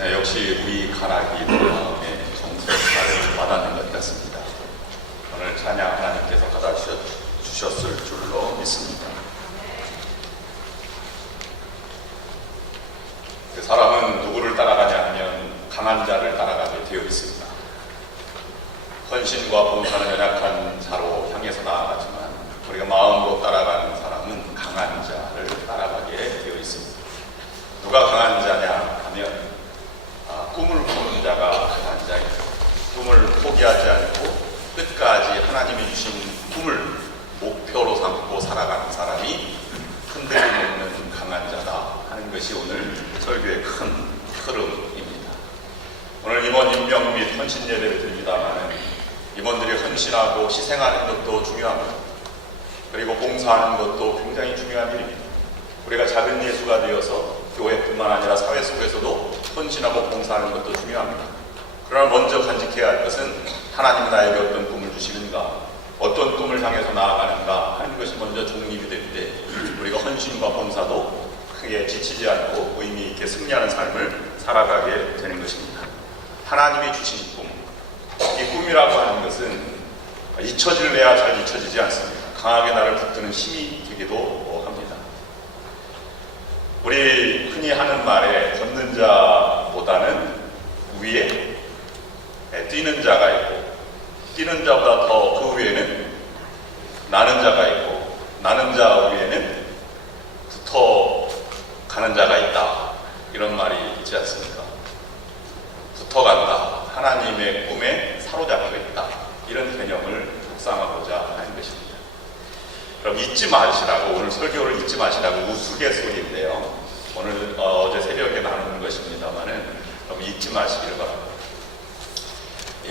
네, 역시 우리 가락이 마음의 정성을 받았는 것 같습니다. 오늘 찬양 하나님께서 받아주셨을 줄로 믿습니다. 그 사람은 누구를 따라가냐 하면 강한 자를 따라가게 되어 있습니다. 헌신과 봉사는 연약한 자로 향해서 나아가지만 우리가 마음으로 따라가는 사람은 강한 자를 따라가게 되어 있습니다. 누가 강한 자냐 하면 꿈을 꾸는 자가 강한 자이죠. 꿈을 포기하지 않고 끝까지 하나님이 주신 꿈을 목표로 삼고 살아가는 사람이 흔들림 없는 강한 자다 하는 것이 오늘 설교의 큰 흐름입니다. 오늘 임원 임명 및 헌신 예배를 드립니다만 임원들이 헌신하고 희생하는 것도 중요합니다. 그리고 봉사하는 것도 굉장히 중요한 일입니다. 우리가 작은 예수가 되어서 교회뿐만 아니라 사회 속에서도 헌신하고 봉사하는 것도 중요합니다. 그러나 먼저 간직해야 할 것은 하나님이 나에게 어떤 꿈을 주시는가, 어떤 꿈을 향해서 나아가는가 하는 것이 먼저 중립이 될 때 우리가 헌신과 봉사도 크게 지치지 않고 의미 있게 승리하는 삶을 살아가게 되는 것입니다. 하나님이 주신 꿈, 이 꿈이라고 하는 것은 잊혀질래야 잘 잊혀지지 않습니다. 강하게 나를 붙드는 힘이 되기도 합니다. 우리 흔히 하는 말에 걷는 자보다는 위에 뛰는 자가 있고 뛰는 자보다 더 그 위에는 나는 자가 있고 나는 자 위에는 붙어가는 자가 있다. 이런 말이 있지 않습니까? 붙어간다. 하나님의 꿈에 사로잡혀 있다. 이런 개념을 묵상하고자 하는 것입니다. 그럼 잊지 마시라고, 오늘 설교를 잊지 마시라고 우스갯소리인데요. 오늘 어제 새벽에 나누는 것입니다만은 그럼 잊지 마시기를 바랍니다.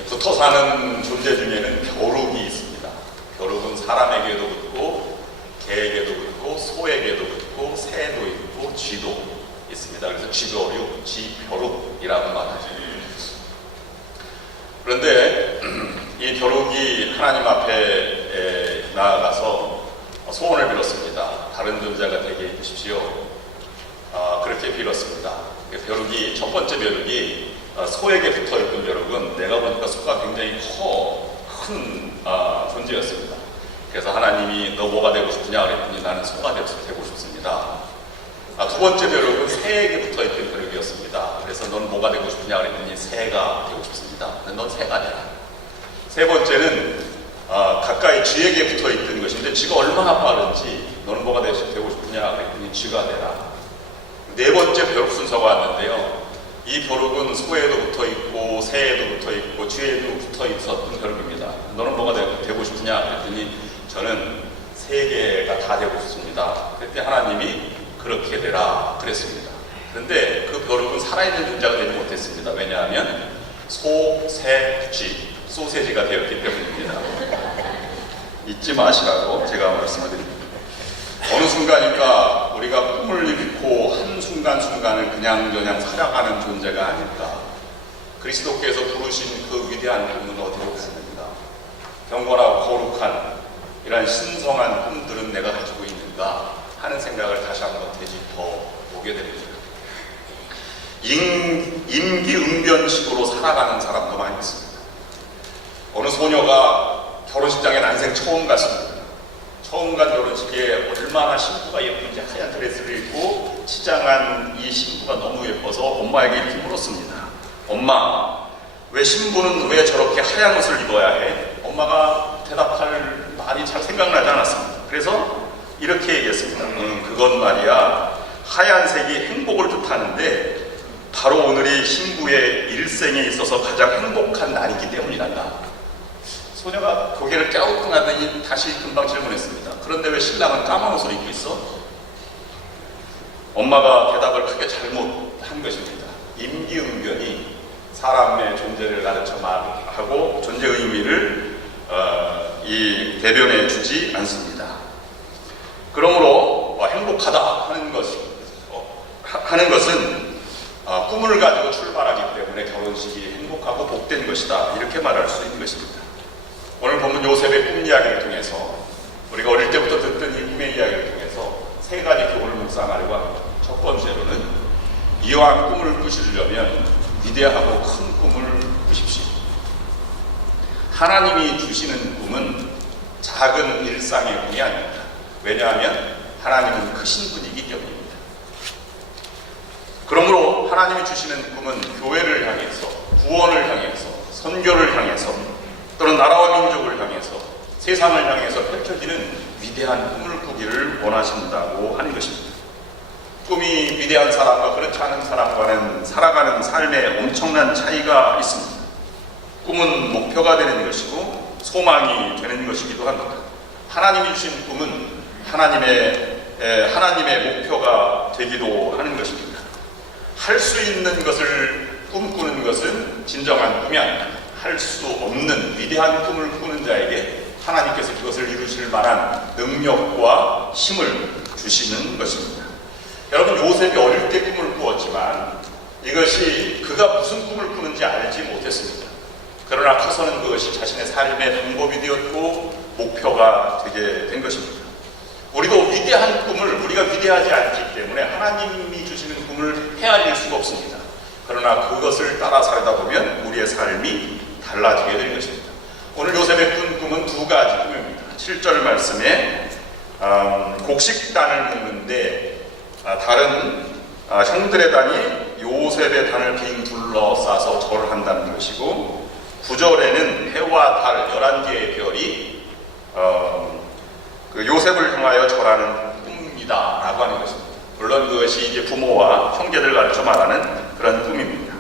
붙어 사는 존재 중에는 벼룩이 있습니다. 벼룩은 사람에게도 붙고 개에게도 붙고 소에게도 붙고 새도 있고 쥐도 있습니다. 그래서 쥐벼룩, 쥐벼룩이라고 말하죠. 그런데 이 벼룩이 하나님 앞에 나아가서 소원을 빌었습니다. 다른 존재가 되게 해주십시오. 그렇게 빌었습니다. 벼룩이, 첫 번째 벼룩이 소에게 붙어있던 벼룩은 내가 보니까 소가 굉장히 큰 존재였습니다. 그래서 하나님이 너 뭐가 되고 싶으냐 그랬더니 나는 소가 되고 싶습니다. 두 번째 벼룩은 새에게 붙어있던 벼룩이었습니다. 그래서 넌 뭐가 되고 싶으냐 그랬더니 새가 되고 싶습니다. 넌 새가 되라. 세 번째는 가까이 쥐에게 붙어있던 것인데 쥐가 얼마나 빠른지 너는 뭐가 되고 싶으냐 그랬더니 쥐가 되라. 네 번째 벼룩 순서가 왔는데요. 이 벼룩은 소에도 붙어있고 새에도 붙어있고 쥐에도 붙어있었던 벼룩입니다. 너는 뭐가 되고 싶으냐 그랬더니 저는 세 개가 다 되고 싶습니다. 그때 하나님이 그렇게 되라 그랬습니다. 그런데 그 벼룩은 살아있는 존재가 되지 못했습니다. 왜냐하면 소, 새, 쥐, 소세지가 되었기 때문입니다. 잊지 마시라고 제가 말씀을 드립니다. 어느 순간인가 우리가 꿈을 잃고 한순간순간을 그냥저냥 살아가는 존재가 아닐까. 그리스도께서 부르신 그 위대한 꿈은 어디로 갔는가. 경건하고 거룩한 이러한 신성한 꿈들은 내가 가지고 있는가 하는 생각을 다시 한번 되짚어 보게 됩니다. 임기응변식으로 살아가는 사람도 많이 있습니다. 어느 소녀가 결혼식장에 난생 처음 갔습니다. 처음 간 결혼식에 얼마나 신부가 예쁜지 하얀 드레스를 입고 치장한 이 신부가 너무 예뻐서 엄마에게 이렇게 물었습니다. 엄마, 왜 신부는 왜 저렇게 하얀 옷을 입어야 해? 엄마가 대답할 말이 잘 생각나지 않았습니다. 그래서 이렇게 얘기했습니다. 그건 말이야, 하얀색이 행복을 뜻하는데 바로 오늘이 신부의 일생에 있어서 가장 행복한 날이기 때문이란다. 소녀가 고개를 갸우뚱하더니 다시 금방 질문했습니다. 그런데 왜 신랑은 까만 옷을 입고 있어? 엄마가 대답을 크게 잘못한 것입니다. 임기응변이 사람의 존재를 가르쳐 말하고 존재 의미를 대변해 주지 않습니다. 그러므로 행복하다 하는 것은 꿈을 가지고 출발하기 때문에 결혼식이 행복하고 복된 것이다. 이렇게 말할 수 있는 것입니다. 오늘 본문 요셉의 꿈 이야기를 통해서 우리가 어릴 때부터 듣던 이 꿈의 이야기를 통해서 세 가지 교훈을 묵상하려고 합니다. 첫 번째로는 이러한 꿈을 꾸시려면 위대하고 큰 꿈을 꾸십시오. 하나님이 주시는 꿈은 작은 일상의 꿈이 아닙니다. 왜냐하면 하나님은 크신 분이기 때문입니다. 그러므로 하나님이 주시는 꿈은 교회를 향해서, 구원을 향해서, 선교를 향해서, 또는 나라와 민족을 향해서, 세상을 향해서 펼쳐지는 위대한 꿈을 꾸기를 원하신다고 하는 것입니다. 꿈이 위대한 사람과 그렇지 않은 사람과는 살아가는 삶에 엄청난 차이가 있습니다. 꿈은 목표가 되는 것이고 소망이 되는 것이기도 합니다. 하나님이 주신 꿈은 하나님의 목표가 되기도 하는 것입니다. 할 수 있는 것을 꿈꾸는 것은 진정한 꿈이 아닙니다. 할 수 없는 위대한 꿈을 꾸는 자에게 하나님께서 그것을 이루실 만한 능력과 힘을 주시는 것입니다. 여러분, 요셉이 어릴 때 꿈을 꾸었지만 이것이 그가 무슨 꿈을 꾸는지 알지 못했습니다. 그러나 커서는 그것이 자신의 삶의 방법이 되었고 목표가 되게 된 것입니다. 우리도 위대한 꿈을, 우리가 위대하지 않기 때문에 하나님이 주시는 꿈을 헤아릴 수가 없습니다. 그러나 그것을 따라 살다 보면 우리의 삶이 달라지게 될 것입니다. 오늘 요셉의 꾼 꿈은 두 가지 꿈입니다. 7절 말씀에 곡식단을 묶는데 다른 형들의 단이 요셉의 단을 빙 둘러싸서 절을 한다는 것이고, 9절에는 해와 달 11개의 별이 그 요셉을 향하여 절하는 꿈이다 라고 하는 것입니다. 물론 그것이 이제 부모와 형제들 가르쳐 말하는 그런 꿈입니다.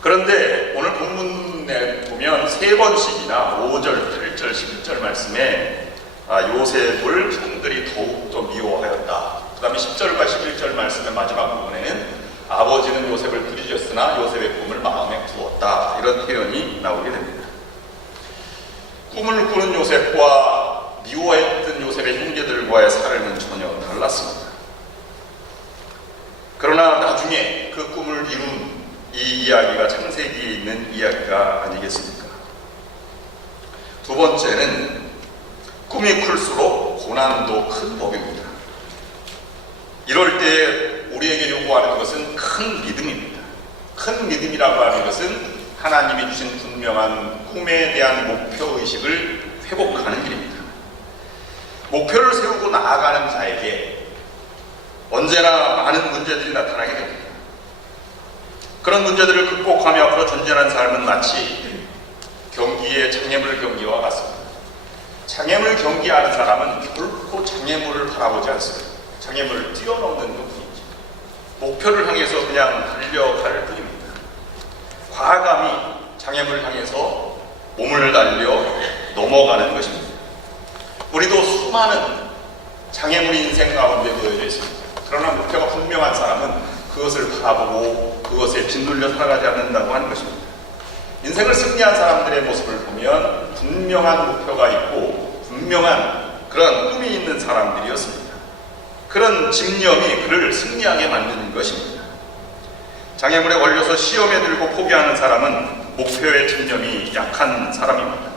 그런데 오늘 본문에 보면 세 번씩이나 5절, 8절, 11절 말씀에 요셉을 형들이 더욱더 미워하였다. 그 다음에 10절과 11절 말씀의 마지막 부분에는 아버지는 요셉을 부르짖었으나 요셉의 꿈을 마음에 두었다. 이런 표현이 나오게 됩니다. 꿈을 꾸는 요셉과 미워했던 요셉의 형제들과의 삶은 전혀 달랐습니다. 그러나 나중에 그 꿈을 이룬 이 이야기가 창세기에 있는 이야기가 아니겠습니까? 두 번째는 꿈이 클수록 고난도 큰 법입니다. 이럴 때 우리에게 요구하는 것은 큰 믿음입니다. 큰 믿음이라고 하는 것은 하나님이 주신 분명한 꿈에 대한 목표의식을 회복하는 일입니다. 목표를 세우고 나아가는 자에게 언제나 많은 문제들이 나타나게 됩니다. 그런 문제들을 극복하며 앞으로 전진하는 삶은 마치 경기의 장애물 경기와 같습니다. 장애물 경기하는 사람은 결코 장애물을 바라보지 않습니다. 장애물을 뛰어넘는 것뿐이죠. 목표를 향해서 그냥 달려갈 뿐입니다. 과감히 장애물을 향해서 몸을 달려 넘어가는 것입니다. 우리도 수많은 장애물 인생 가운데 놓여져 있습니다. 그러나 목표가 분명한 사람은 그것을 바라보고 그것에 짓눌려 살아가지 않는다고 하는 것입니다. 인생을 승리한 사람들의 모습을 보면 분명한 목표가 있고 분명한 그런 꿈이 있는 사람들이었습니다. 그런 집념이 그를 승리하게 만드는 것입니다. 장애물에 걸려서 시험에 들고 포기하는 사람은 목표의 집념이 약한 사람입니다.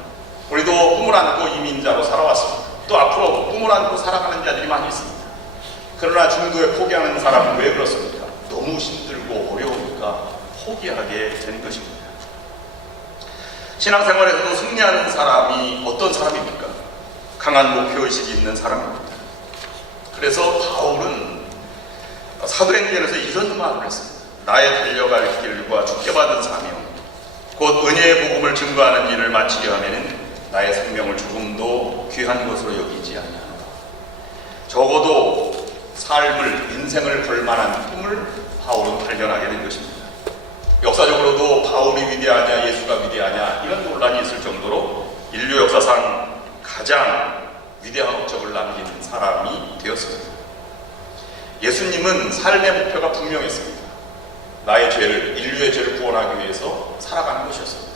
우리도 꿈을 안고 이민자로 살아왔습니다. 또 앞으로 꿈을 안고 살아가는 자들이 많이 있습니다. 그러나 중도에 포기하는 사람은 왜 그렇습니까? 너무 힘들고 어려우니까 포기하게 되는 것입니다. 신앙생활에서도 승리하는 사람이 어떤 사람입니까? 강한 목표의식이 있는 사람입니다. 그래서 바울은 사도행전에서 이런 말을 했습니다. 나의 달려갈 길과 주께 받은 사명, 곧 은혜의 복음을 증거하는 일을 마치려 하면은 나의 생명을 조금도 귀한 것으로 여기지 아니하노라. 적어도 삶을, 인생을 걸만한 꿈을 바울은 발견하게 된 것입니다. 역사적으로도 바울이 위대하냐 예수가 위대하냐 이런 논란이 있을 정도로 인류 역사상 가장 위대한 업적을 남긴 사람이 되었습니다. 예수님은 삶의 목표가 분명했습니다. 나의 죄를, 인류의 죄를 구원하기 위해서 살아가는 것이었습니다.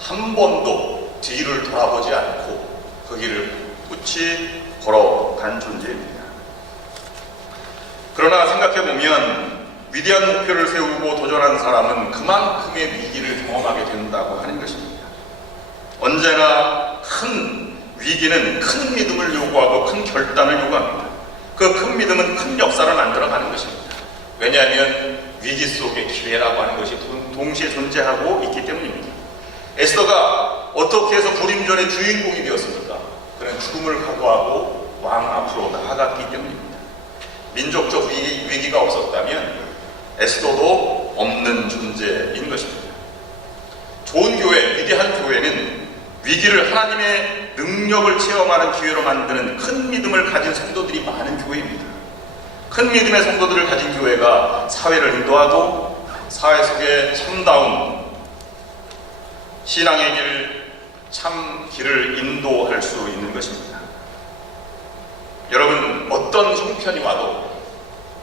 한 번도 뒤를 돌아보지 않고 그 길을 굳이 걸어간 존재입니다. 그러나 생각해보면 위대한 목표를 세우고 도전한 사람은 그만큼의 위기를 경험하게 된다고 하는 것입니다. 언제나 큰 위기는 큰 믿음을 요구하고 큰 결단을 요구합니다. 그 큰 믿음은 큰 역사를 만들어가는 것입니다. 왜냐하면 위기 속의 기회라고 하는 것이 동시에 존재하고 있기 때문입니다. 에스더가 어떻게 해서 불임전의 주인공이 되었습니까? 그는 죽음을 각오하고 왕 앞으로 나아갔기 때문입니다. 민족적 위기가 없었다면 에스더도 없는 존재인 것입니다. 좋은 교회, 위대한 교회는 위기를 하나님의 능력을 체험하는 기회로 만드는 큰 믿음을 가진 성도들이 많은 교회입니다. 큰 믿음의 성도들을 가진 교회가 사회를 인도하고 사회 속에 참다운 신앙의 길, 참 길을 인도할 수 있는 것입니다. 여러분, 어떤 형편이 와도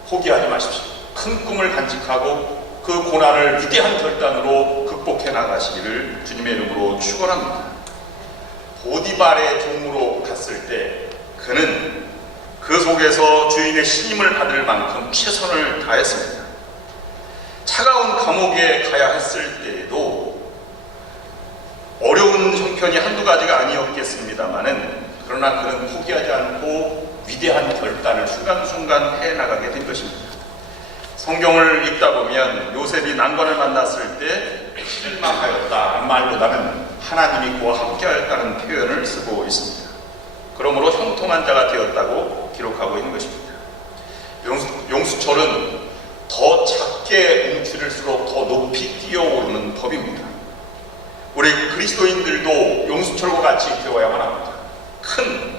포기하지 마십시오. 큰 꿈을 간직하고 그 고난을 위대한 결단으로 극복해 나가시기를 주님의 이름으로 축원합니다. 보디발의 종으로 갔을 때 그는 그 속에서 주인의 신임을 받을 만큼 최선을 다했습니다. 차가운 감옥에 가야 했을 때에도 어려운 형편이 한두 가지가 아니었겠습니다마는 그러나 그는 포기하지 않고 위대한 결단을 순간순간 해나가게 된 것입니다. 성경을 읽다 보면 요셉이 난관을 만났을 때 실망하였다 말보다는 하나님이 그와 함께하였다는 표현을 쓰고 있습니다. 그러므로 형통한 자가 되었다고 기록하고 있는 것입니다. 용수철은 더 작게 움츠릴수록 더 높이 뛰어오르는 법입니다. 우리 그리스도인들도 용수철과 같이 되어야만 합니다. 큰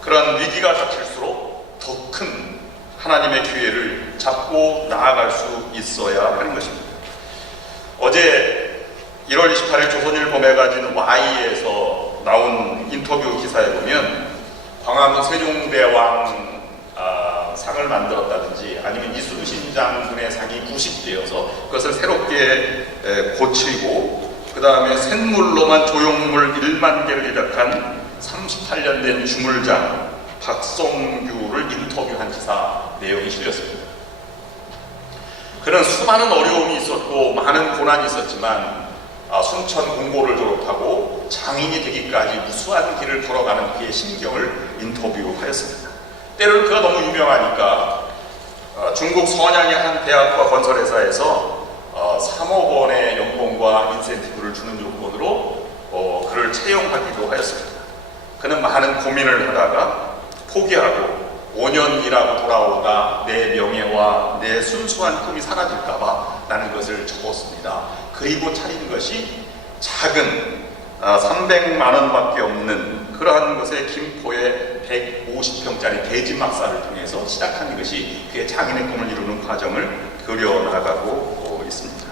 그런 위기가 닥칠수록 더 큰 하나님의 기회를 잡고 나아갈 수 있어야 하는 것입니다. 어제 1월 28일 조선일보 매거진 Y에서 나온 인터뷰 기사에 보면 광화문 세종대왕 상을 만들었다든지 아니면 이순신 장군의 상이 부식되어서 그것을 새롭게 고치고 그 다음에 쇳물로만 조형물 1만 개를 제작한 38년 된 주물장 박성규를 인터뷰한 기사 내용이 실렸습니다. 그는 수많은 어려움이 있었고 많은 고난이 있었지만 순천 공고를 졸업하고 장인이 되기까지 무수한 길을 걸어가는 그의 심경을 인터뷰하였습니다. 때로는 그가 너무 유명하니까 중국 선양의 한 대학과 건설회사에서 3억 원의 연봉과 인센티브를 주는 조건으로 그를 채용하기도 하였습니다. 그는 많은 고민을 하다가 포기하고 5년 일하고 돌아오다 내 명예와 내 순수한 꿈이 사라질까봐 나는 그것을 접었습니다. 그리고 차린 것이 작은 300만 원밖에 없는 그러한 것의 김포의 150평짜리 대지막사를 통해서 시작한 것이 그의 장인의 꿈을 이루는 과정을 그려나가고 있습니다.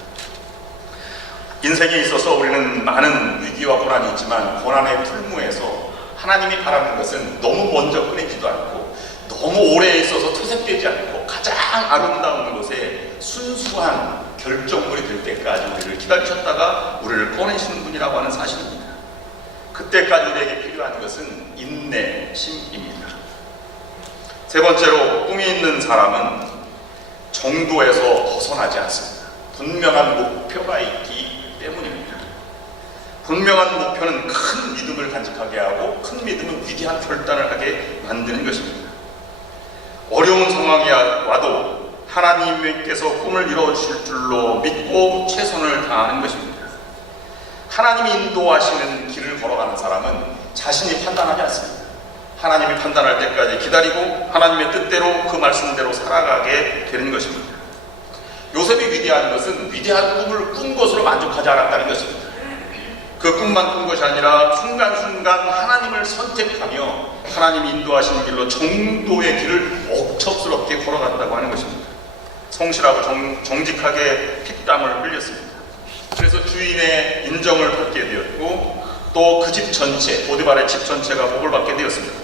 인생에 있어서 우리는 많은 위기와 고난이 있지만 고난의 풀무에서 하나님이 바라는 것은 너무 먼저 꺼내지도 않고 너무 오래 있어서 퇴색되지 않고 가장 아름다운 곳에 순수한 결정물이 될 때까지 우리를 기다리셨다가 우리를 꺼내시는 분이라고 하는 사실입니다. 그때까지 우리에게 필요한 것은 인내심입니다. 세 번째로 꿈이 있는 사람은 정도에서 벗어나지 않습니다. 분명한 목표가 있기 때문입니다. 분명한 목표는 큰 믿음을 간직하게 하고 큰 믿음은 위대한 결단을 하게 만드는 것입니다. 어려운 상황이 와도 하나님께서 꿈을 이루어주실 줄로 믿고 최선을 다하는 것입니다. 하나님이 인도하시는 길을 걸어가는 사람은 자신이 판단하지 않습니다. 하나님이 판단할 때까지 기다리고 하나님의 뜻대로 그 말씀대로 살아가게 되는 것입니다. 요셉이 위대한 것은 위대한 꿈을 꾼 것으로 만족하지 않았다는 것입니다. 그 꿈만 꾼 것이 아니라 순간순간 하나님을 선택하며 하나님이 인도하시는 길로 정도의 길을 억척스럽게 걸어간다고 하는 것입니다. 성실하고 정직하게 피땀을 흘렸습니다. 그래서 주인의 인정을 받게 되었고 또 그 집 전체, 보디발의 집 전체가 복을 받게 되었습니다.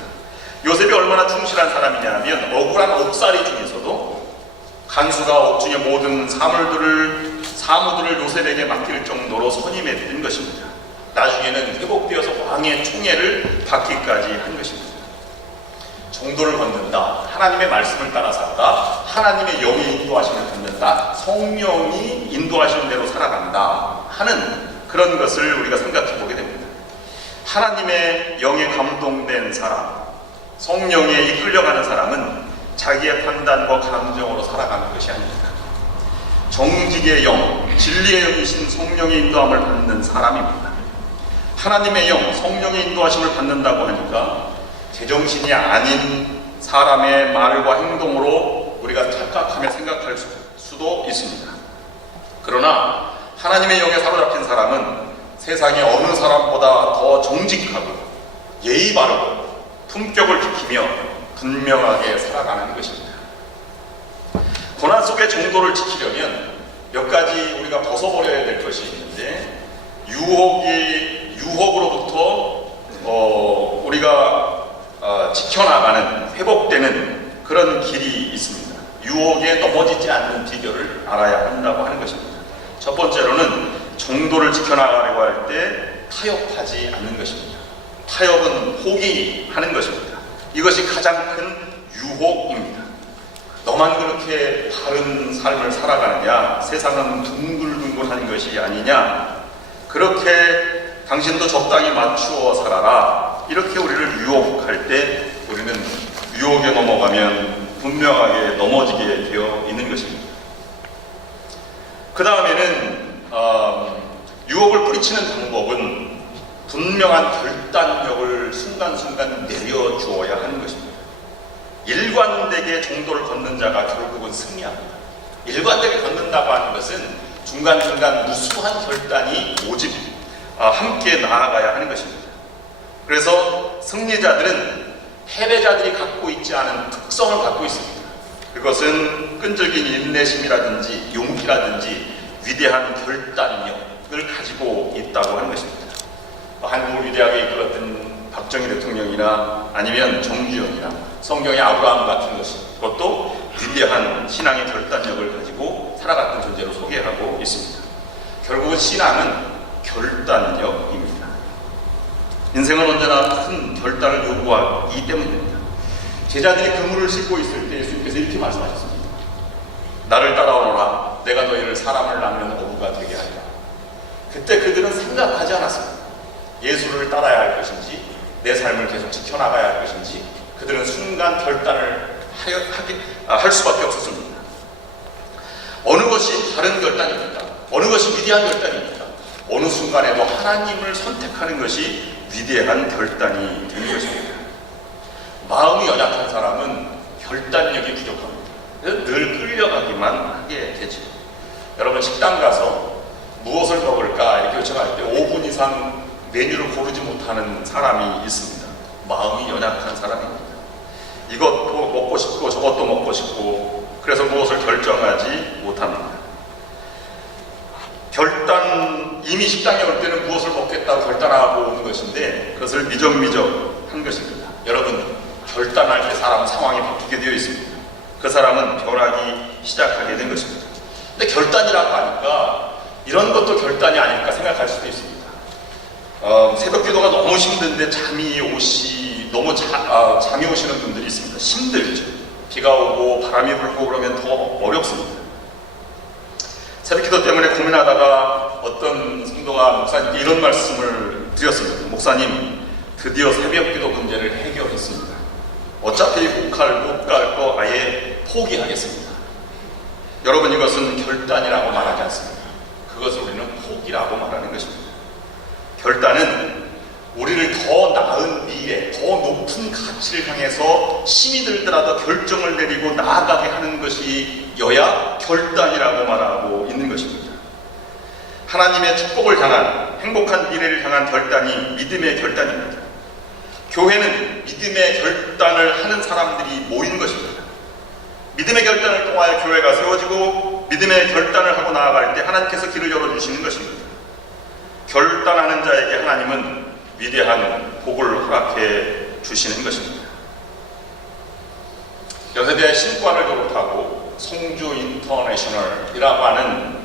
요셉이 얼마나 충실한 사람이냐 하면 억울한 옥살이 중에서도 간수가 옥중의 모든 사무들을 요셉에게 맡길 정도로 선임했던 것입니다. 나중에는 회복되어서 왕의 총애를 받기까지 한 것입니다. 정도를 걷는다, 하나님의 말씀을 따라 산다, 하나님의 영이 인도하심을 받는다, 성령이 인도하시는 대로 살아간다 하는 그런 것을 우리가 생각해 보게 됩니다. 하나님의 영에 감동된 사람, 성령에 이끌려가는 사람은 자기의 판단과 감정으로 살아가는 것이 아닙니다. 정직의 영, 진리의 영이신 성령의 인도함을 받는 사람입니다. 하나님의 영, 성령의 인도하심을 받는다고 하니까 제정신이 아닌 사람의 말과 행동으로 우리가 착각하며 생각할 수도 있습니다. 그러나 하나님의 영에 사로잡힌 사람은 세상의 어느 사람보다 더 정직하고 예의 바르고 품격을 지키며 분명하게 살아가는 것입니다. 고난 속의 정도를 지키려면 몇 가지 우리가 벗어버려야 될 것이 있는데, 유혹으로부터 우리가 지켜나가는, 회복되는 그런 길이 있습니다. 유혹에 넘어지지 않는 비결을 알아야 한다고 하는 것입니다. 첫 번째로는 정도를 지켜나가려고 할 때 타협하지 않는 것입니다. 타협은 포기하는 것입니다. 이것이 가장 큰 유혹입니다. 너만 그렇게 바른 삶을 살아가느냐, 세상은 둥글둥글한 것이 아니냐, 그렇게 당신도 적당히 맞추어 살아라, 이렇게 우리를 유혹할 때 우리는 유혹에 넘어가면 분명하게 넘어지게 되어 있는 것입니다. 그 다음에는 유혹을 뿌리치는 방법은 분명한 결단력을 순간순간 내려주어야 하는 것입니다. 일관되게 정도를 걷는 자가 결국은 승리합니다. 일관되게 걷는다고 하는 것은 중간중간 무수한 결단이 모집 함께 나아가야 하는 것입니다. 그래서 승리자들은 패배자들이 갖고 있지 않은 특성을 갖고 있습니다. 그것은 끈질긴 인내심이라든지 용기라든지 위대한 결단력을 가지고 있다고 하는 것입니다. 한국을 위대하게 이끌었던 박정희 대통령이나 아니면 정주영이나 성경의 아브라함 같은 그것도 위대한 신앙의 결단력을 가지고 살아갔던 존재로 소개하고 있습니다. 결국은 신앙은 결단력입니다. 인생은 언제나 큰 결단을 요구하기 때문입니다. 제자들이 그물을 싣고 있을 때 예수님께서 이렇게 말씀하셨습니다. 나를 따라오너라, 내가 너희를 사람을 낳는 어부가 되게 하리라. 그때 그들은 생각하지 않았습니다. 예수를 따라야 할 것인지, 내 삶을 계속 지켜나가야 할 것인지, 그들은 순간 결단을 할 수밖에 없었습니다. 어느 것이 다른 결단입니까? 어느 것이 위대한 결단입니까? 어느 순간에도 하나님을 선택하는 것이 위대한 결단이 되는 것입니다. 마음이 연약한 사람은 결단력이 부족합니다. 늘 끌려가기만 하게 되죠. 여러분, 식당 가서 무엇을 먹을까 이렇게 요청할 때 5분 이상 메뉴를 고르지 못하는 사람이 있습니다. 마음이 연약한 사람입니다. 이것도 먹고 싶고 저것도 먹고 싶고, 그래서 무엇을 결정하지 못합니다. 이미 식당에 올 때는 무엇을 먹겠다고 결단하고 오는 것인데 그것을 미적미적한 것입니다. 여러분, 결단할 때 사람 상황이 바뀌게 되어 있습니다. 그 사람은 변하기 시작하게 된 것입니다. 근데 결단이라고 하니까 이런 것도 결단이 아닐까 생각할 수도 있습니다. 새벽 기도가 너무 힘든데 잠이 오시는 분들이 있습니다. 힘들죠. 비가 오고 바람이 불고 그러면 더 어렵습니다. 새벽 기도 때문에 고민하다가 어떤 성도가 목사님께 이런 말씀을 드렸습니다. 목사님, 드디어 새벽 기도 문제를 해결했습니다. 어차피 못 갈 거 아예 포기하겠습니다. 여러분, 이것은 결단이라고 말하지 않습니다. 그것을 우리는 포기라고 말하는 것입니다. 결단은 우리를 더 나은 미래, 더 높은 가치를 향해서 힘이 들더라도 결정을 내리고 나아가게 하는 것이어야 결단이라고 말하고 있는 것입니다. 하나님의 축복을 향한, 행복한 미래를 향한 결단이 믿음의 결단입니다. 교회는 믿음의 결단을 하는 사람들이 모인 것입니다. 믿음의 결단을 통하여 교회가 세워지고 믿음의 결단을 하고 나아갈 때 하나님께서 길을 열어주시는 것입니다. 결단하는 자에게 하나님은 위대한 복을 허락해 주시는 것입니다. 연세대 신과를 졸업하고 송주 인터내셔널이라고 하는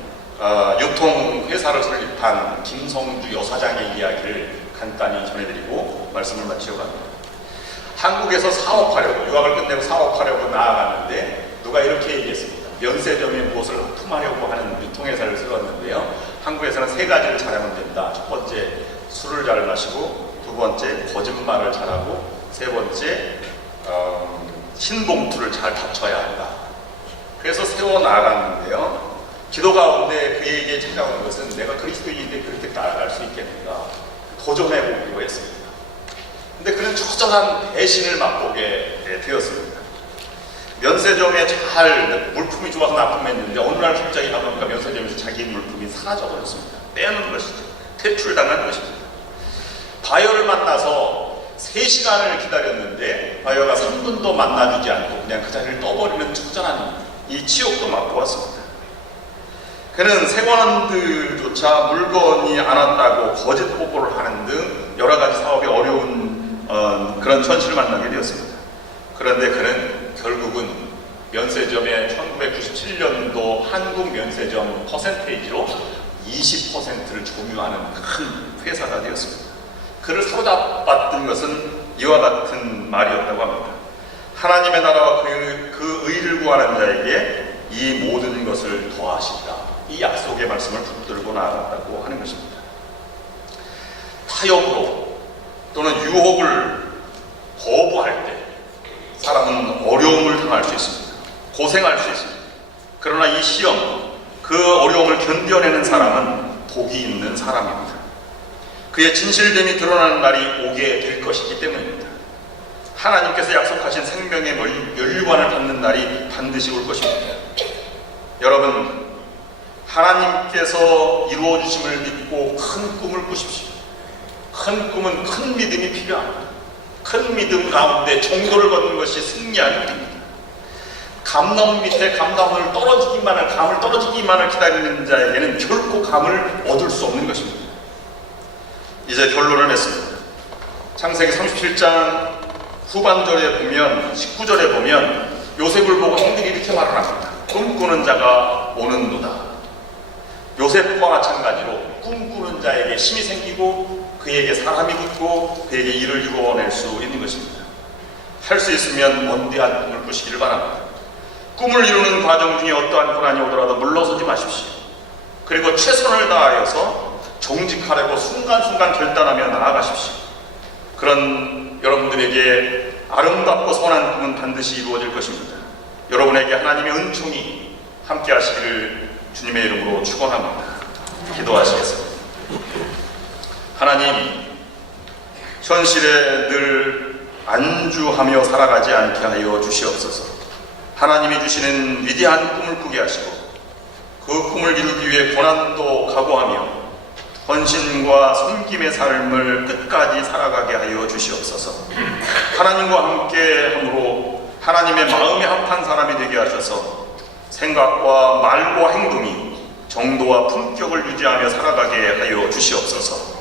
유통회사를 설립한 김성주 여사장의 이야기를 간단히 전해드리고 말씀을 마치려고 합니다. 한국에서 사업하려고, 유학을 끝내고 사업하려고 나아갔는데 누가 이렇게 얘기했습니다. 면세점에 무엇을 납품하려고 하는 유통회사를 세웠는데요, 한국에서는 3가지를 잘하면 된다. 첫 번째, 술을 잘 마시고, 두 번째, 거짓말을 잘하고, 세 번째, 신봉투를 잘 갖춰야 한다. 그래서 세워 나갔는데요, 기도 가운데 그에게 찾아오는 것은 내가 그리스도인인데 그렇게 따라갈 수 있겠는가 도전해보기로 했습니다. 근데 그는 처절한 배신을 맛보게 되었습니다. 면세점에 잘 물품이 좋아서 납품했는데 어느 날 갑자기 가보니까 면세점에서 자기 물품이 사라져버렸습니다. 빼앗는 것이죠. 퇴출당한 것입니다. 바이어를 만나서 3시간을 기다렸는데 바이어가 3분도 만나주지 않고 그냥 그 자리를 떠버리는 처절한 이 치욕도 맛보았습니다. 그는 생원원들조차 물건이 안 왔다고 거짓 보고를 하는 등 여러 가지 사업이 어려운 그런 현실을 만나게 되었습니다. 그런데 그는 결국은 면세점의 1997년도 한국 면세점 퍼센테이지로 20%를 점유하는 큰 회사가 되었습니다. 그를 사로잡았던 것은 이와 같은 말이었다고 합니다. 하나님의 나라와 그 의를 구하는 자에게 이 모든 것을 더하시리라. 이 약속의 말씀을 붙들고 나아갔다고 하는 것입니다. 타협으로 또는 유혹을 거부할 때 사람은 어려움을 당할 수 있습니다. 고생할 수 있습니다. 그러나 이 시험, 그 어려움을 견뎌내는 사람은 복이 있는 사람입니다. 그의 진실됨이 드러나는 날이 오게 될 것이기 때문입니다. 하나님께서 약속하신 생명의 면류관을 받는 날이 반드시 올 것입니다. 여러분, 하나님께서 이루어주심을 믿고 큰 꿈을 꾸십시오. 큰 꿈은 큰 믿음이 필요합니다. 큰 믿음 가운데 정도를 걷는 것이 승리하는 일입니다. 감나무 밑에 감을 떨어지기만을 기다리는 자에게는 결코 감을 얻을 수 없는 것입니다. 이제 결론을 맺습니다. 창세기 37장 후반절에 보면 19절에 보면 요셉을 보고 형들이 이렇게 말을 합니다. 꿈꾸는 자가 오는도다. 요셉과 마찬가지로 꿈꾸는 자에게 힘이 생기고 그에게 사람이 붙고 그에게 일을 이루어낼 수 있는 것입니다. 할 수 있으면 원대한 꿈을 꾸시기를 바랍니다. 꿈을 이루는 과정 중에 어떠한 고난이 오더라도 물러서지 마십시오. 그리고 최선을 다하여서 정직하려고 순간순간 결단하며 나아가십시오. 그런 여러분들에게 아름답고 선한 꿈은 반드시 이루어질 것입니다. 여러분에게 하나님의 은총이 함께 하시기를 주님의 이름으로 축원합니다. 기도하시겠습니다. 하나님, 현실에 늘 안주하며 살아가지 않게 하여 주시옵소서. 하나님이 주시는 위대한 꿈을 꾸게 하시고 그 꿈을 이루기 위해 고난도 각오하며 헌신과 섬김의 삶을 끝까지 살아가게 하여 주시옵소서. 하나님과 함께 함으로 하나님의 마음에 합한 사람이 되게 하셔서 생각과 말과 행동이 정도와 품격을 유지하며 살아가게 하여 주시옵소서.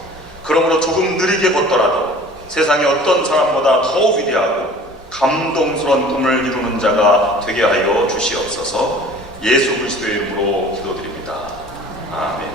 그러므로 조금 느리게 걷더라도 세상의 어떤 사람보다 더 위대하고 감동스러운 꿈을 이루는 자가 되게 하여 주시옵소서. 예수 그리스도의 이름으로 기도드립니다. 아멘.